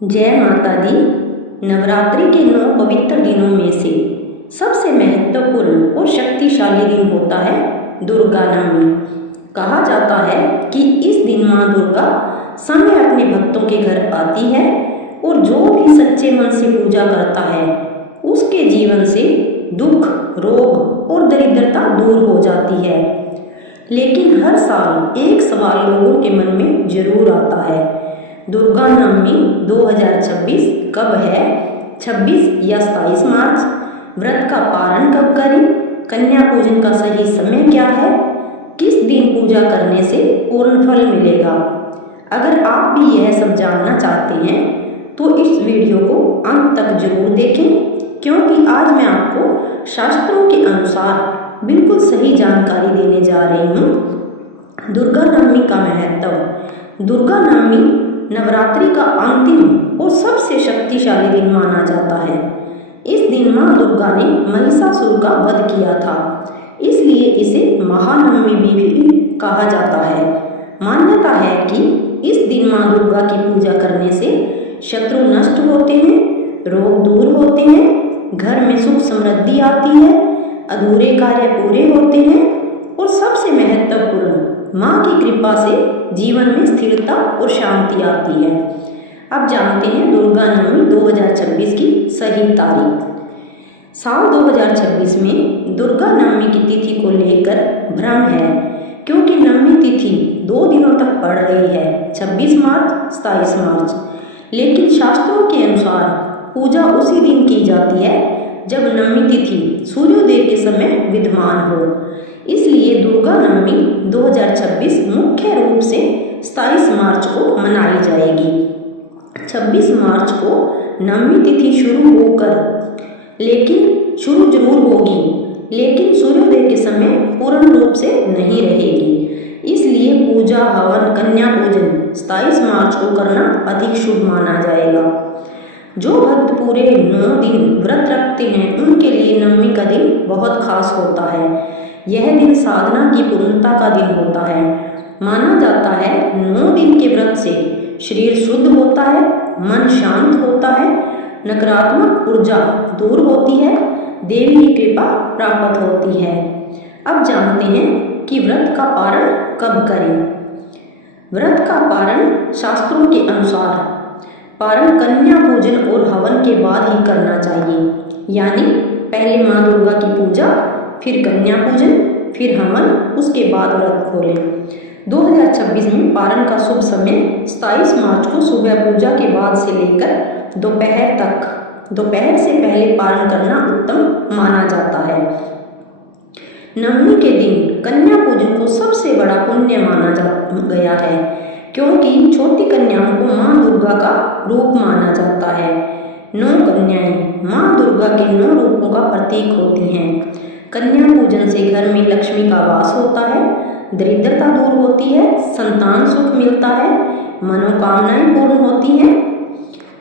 जय माता दी। नवरात्रि के 9 पवित्र दिनों में से सबसे महत्वपूर्ण और शक्तिशाली दिन होता है दुर्गा नवमी। कहा जाता है कि इस दिन माँ दुर्गा समय अपने भक्तों के घर आती है और जो भी सच्चे मन से पूजा करता है उसके जीवन से दुख, रोग और दरिद्रता दूर हो जाती है। लेकिन हर साल एक सवाल लोगों के मन में जरूर आता है, दुर्गा नवमी 2026 कब है? 26 या 27 मार्च? व्रत का पारण कब करें? कन्या पूजन का सही समय क्या है? किस दिन पूजा करने से पूर्ण फल मिलेगा? अगर आप भी यह सब जानना चाहते हैं तो इस वीडियो को अंत तक जरूर देखें, क्योंकि आज मैं आपको शास्त्रों के अनुसार बिल्कुल सही जानकारी देने जा रही हूँ। दुर्गा नवमी का महत्व। दुर्गा नवमी नवरात्रि का अंतिम और सबसे शक्तिशाली दिन माना जाता है। इस दिन माँ दुर्गा ने महिषासुर का वध किया था, इसलिए इसे महानवमी भी कहा जाता है। मान्यता है कि इस दिन माँ दुर्गा की पूजा करने से शत्रु नष्ट होते हैं, रोग दूर होते हैं, घर में सुख समृद्धि आती है, अधूरे कार्य पूरे होते हैं और सबसे महत्वपूर्ण माँ की कृपा से जीवन में स्थिरता और शांति आती है। अब जानते हैं दुर्गा नवमी 2026 की सही तारीख। साल 2026 में दुर्गा नवमी की तिथि को लेकर भ्रम है, क्योंकि नवमी तिथि 2 दिनों तक पड़ रही है, 26 मार्च 27 मार्च। लेकिन शास्त्रों के अनुसार पूजा उसी दिन की जाती है जब नवमी तिथि सूर्योदय के समय विद्यमान हो। इसलिए दुर्गा नवमी 2026 मुख्य रूप से 27 मार्च को मनाई जाएगी। 26 मार्च को नवमी तिथि शुरू जरूर होगी, लेकिन सूर्योदय के समय पूर्ण रूप से नहीं रहेगी। इसलिए पूजा, हवन, कन्या पूजन 27 मार्च को करना अधिक शुभ माना जाएगा। जो भक्त पूरे 9 दिन व्रत रखते हैं उनके लिए नवमी का दिन बहुत खास होता है। यह दिन साधना की पूर्णता का दिन होता है। माना जाता है 9 दिन के व्रत से शरीर शुद्ध होता है, मन शांत होता है, नकारात्मक ऊर्जा दूर होती है, देवी की कृपा प्राप्त होती है। अब जानते हैं कि व्रत का पारण कब करें। व्रत का पारण शास्त्रों के अनुसार पारण कन्या पूजन और हवन के बाद ही करना चाहिए, यानी पहले माँ दुर्गा की पूजा, फिर कन्या पूजन, फिर हवन, उसके बाद व्रत खोलें। 2026 में पारण का शुभ समय 27 मार्च को सुबह पूजा के बाद से लेकर दोपहर तक। दोपहर से पहले पारण करना उत्तम माना जाता है। नवमी के दिन कन्या पूजन को सबसे बड़ा पुण्य माना गया है, क्योंकि छोटी कन्याओं को माँ दुर्गा का रूप माना जाता है। 9 कन्याएं माँ दुर्गा के 9 रूपों का प्रतीक होती हैं। कन्या पूजन से घर में लक्ष्मी का वास होता है, दरिद्रता दूर होती है, संतान सुख मिलता है, मनोकामनाएं पूर्ण होती हैं।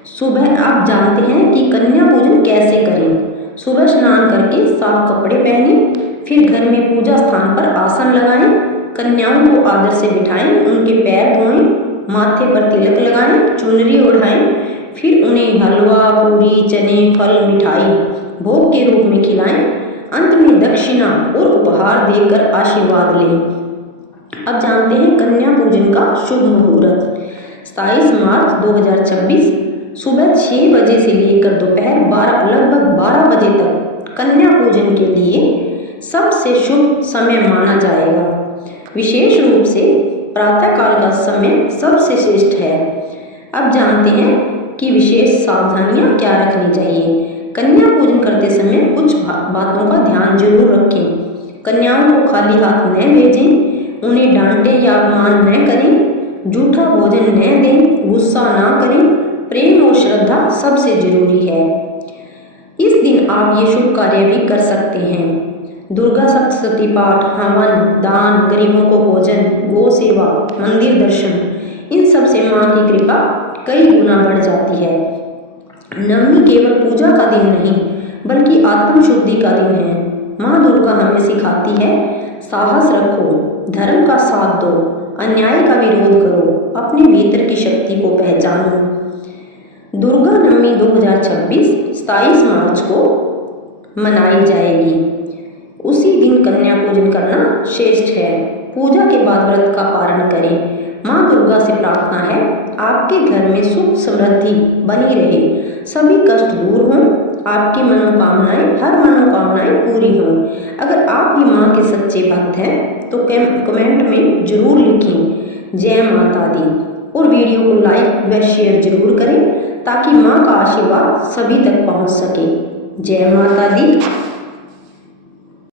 सुबह आप जानते हैं कि कन्या पूजन कैसे करें। सुबह स्नान करके साफ कपड़े पहनें, फिर घर में पूजा स्थान पर आसन लगाएं, कन्याओं को आदर से बिठाएं, उनके पैर धोएं, माथे पर तिलक लगाएं, चुनरी ओढ़ाएं, फिर उन्हें हलवा, पूरी, चने, फल, मिठाई भोग के रूप में खिलाएं। अंत में दक्षिणा और उपहार देकर आशीर्वाद लें। अब जानते हैं कन्या पूजन का शुभ मुहूर्त। 27 मार्च 2026 सुबह 6 बजे से लेकर दोपहर लगभग 12 बजे तक कन्या पूजन के लिए सबसे शुभ समय माना जाएगा। विशेष रूप से प्रातःकाल का समय सबसे श्रेष्ठ है। अब जानते हैं कि विशेष सावधानियां क्या रखनी चाहिए। कन्या पूजन करते समय कुछ बातों का ध्यान जरूर रखें। कन्याओं को खाली हाथ न भेजें, उन्हें डांटें या अपमान न करें, झूठा भोजन न दें, गुस्सा ना करें, प्रेम और श्रद्धा सबसे जरूरी है। इस दिन आप ये शुभ कार्य भी कर सकते हैं। दुर्गा सप्तशती पाठ, हवन, दान, गरीबों को भोजन, गो सेवा, मंदिर दर्शन, इन सब से माँ की कृपा कई गुना बढ़ जाती है। नवमी केवल पूजा का दिन नहीं बल्कि आत्म शुद्धि का दिन है। माँ दुर्गा हमें सिखाती है, साहस रखो, धर्म का साथ दो, अन्याय का विरोध करो, अपने भीतर की शक्ति को पहचानो। दुर्गा नवमी 2026 27 मार्च को मनाई जाएगी। उसी दिन कन्या पूजन करना श्रेष्ठ है। पूजा के बाद व्रत का पारण करें। माँ दुर्गा से प्रार्थना है आपके घर में सुख समृद्धि बनी रहे, सभी कष्ट दूर हों, आपकी हर मनोकामनाएं पूरी हों। अगर आप भी माँ के सच्चे भक्त हैं तो कमेंट में जरूर लिखें जय माता दी और वीडियो को लाइक व शेयर जरूर करें ताकि माँ का आशीर्वाद सभी तक पहुँच सके। जय माता दी।